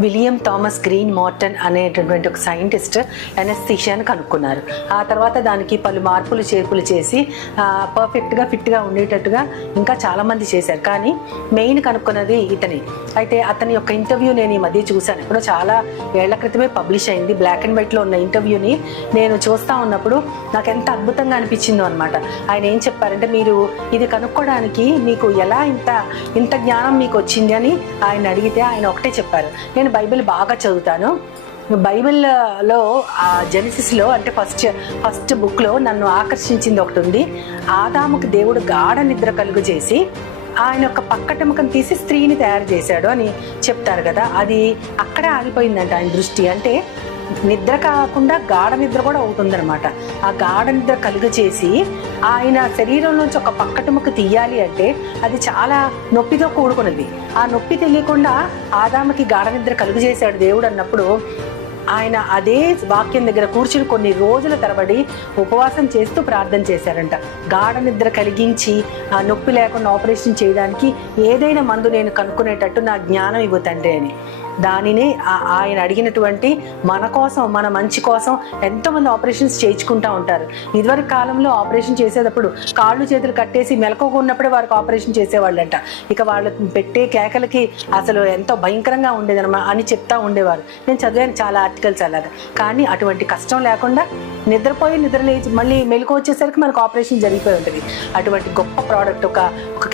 William Thomas green Marton అనేటటువంటి ఒక scientist ఎనస్థీషియాని కనుక్కున్నారు. ఆ తర్వాత దానికి పలు మార్పులు చేర్పులు చేసి పర్ఫెక్ట్గా ఫిట్గా ఉండేటట్టుగా ఇంకా చాలామంది చేశారు. కానీ మెయిన్ కనుక్కున్నది ఇతని. అయితే అతని యొక్క ఇంటర్వ్యూ నేను ఈ మధ్య చూశాను. ఇప్పుడు చాలా ఏళ్ల క్రితమే పబ్లిష్ అయింది. బ్లాక్ అండ్ వైట్లో ఉన్న ఇంటర్వ్యూని నేను చూస్తూ ఉన్నప్పుడు నాకు ఎంత అద్భుతంగా అనిపించిందో అనమాట. ఆయన ఏం చెప్పారంటే, మీరు ఇది కనుక్కోవడానికి మీకు ఎలా ఇంత జ్ఞానం మీకు వచ్చింది అని ఆయన అడిగితే ఆయన ఒకటే చెప్పారు, నేను బైబిల్ బాగా చదువుతాను. బైబిల్లో జెనసిస్లో అంటే ఫస్ట్ బుక్లో నన్ను ఆకర్షించింది ఒకటి ఉంది. ఆదాముకు దేవుడు గాఢ నిద్ర కలుగు చేసి ఆయన యొక్క పక్కటెముకను తీసి స్త్రీని తయారు చేశాడు అని చెప్తారు కదా. అది అక్కడే ఆగిపోయిందంట ఆయన దృష్టి. అంటే నిద్ర కాకుండా గాఢ నిద్ర కూడా అవుతుందన్నమాట. ఆ గాఢ నిద్ర కలుగ చేసి ఆయన శరీరం నుంచి ఒక పక్కటెముక తీయాలి అంటే అది చాలా నొప్పితో కూడుకున్నది. ఆ నొప్పి తెలియకుండా ఆదాముకి గాఢ నిద్ర కలుగు చేశాడు దేవుడు అన్నప్పుడు ఆయన అదే వాక్యం దగ్గర కూర్చుని కొన్ని రోజుల తరబడి ఉపవాసం చేస్తూ ప్రార్థన చేశారంట. గాఢ నిద్ర కలిగించి ఆ నొప్పి లేకుండా ఆపరేషన్ చేయడానికి ఏదైనా మందు నేను కనుక్కునేటట్టు నా జ్ఞానం ఇవ్వు తండ్రి అని. దానిని ఆయన అడిగినటువంటి మన కోసం, మన మంచి కోసం ఎంతోమంది ఆపరేషన్స్ చేయించుకుంటూ ఉంటారు. ఇదివరకు కాలంలో ఆపరేషన్ చేసేటప్పుడు కాళ్ళు చేతులు కట్టేసి మెలకువగా ఉన్నప్పుడే వారికి ఆపరేషన్ చేసేవాళ్ళంట. ఇక వాళ్ళు పెట్టే కేకలకి అసలు ఎంతో భయంకరంగా ఉండేదన్నమా అని చెప్తా ఉండేవారు. నేను చదివాను చాలా ఆర్టికల్స్ అలాగా. కానీ అటువంటి కష్టం లేకుండా నిద్రపోయి నిద్రలేచి మళ్ళీ మెలకు వచ్చేసరికి మనకు ఆపరేషన్ జరిగిపోయి ఉంటుంది. అటువంటి గొప్ప ప్రోడక్ట్, ఒక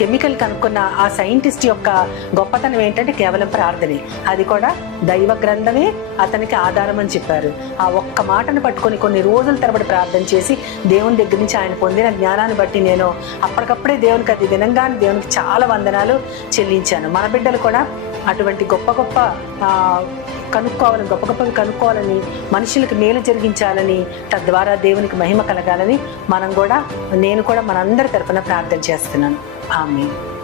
కెమికల్ కనుక్కున్న ఆ సైంటిస్ట్ యొక్క గొప్పతనం ఏంటంటే కేవలం ప్రార్థనే. అది కూడా దైవ గ్రంథమే అతనికి ఆధారం అని చెప్పారు. ఆ ఒక్క మాటను పట్టుకొని కొన్ని రోజుల తరబడి ప్రార్థన చేసి దేవుని దగ్గర నుంచి ఆయన పొందిన జ్ఞానాన్ని బట్టి నేను అప్పటికప్పుడే దేవునికి అది వినంగానే దేవునికి చాలా వందనాలు చెల్లించాను. మన బిడ్డలు కూడా అటువంటి గొప్ప గొప్పవి కనుక్కోవాలని, మనుషులకు మేలు జరిగించాలని, తద్వారా దేవునికి మహిమ కలగాలని నేను కూడా మనందరి తరఫున ప్రార్థన చేస్తున్నాను. ఆమేన్.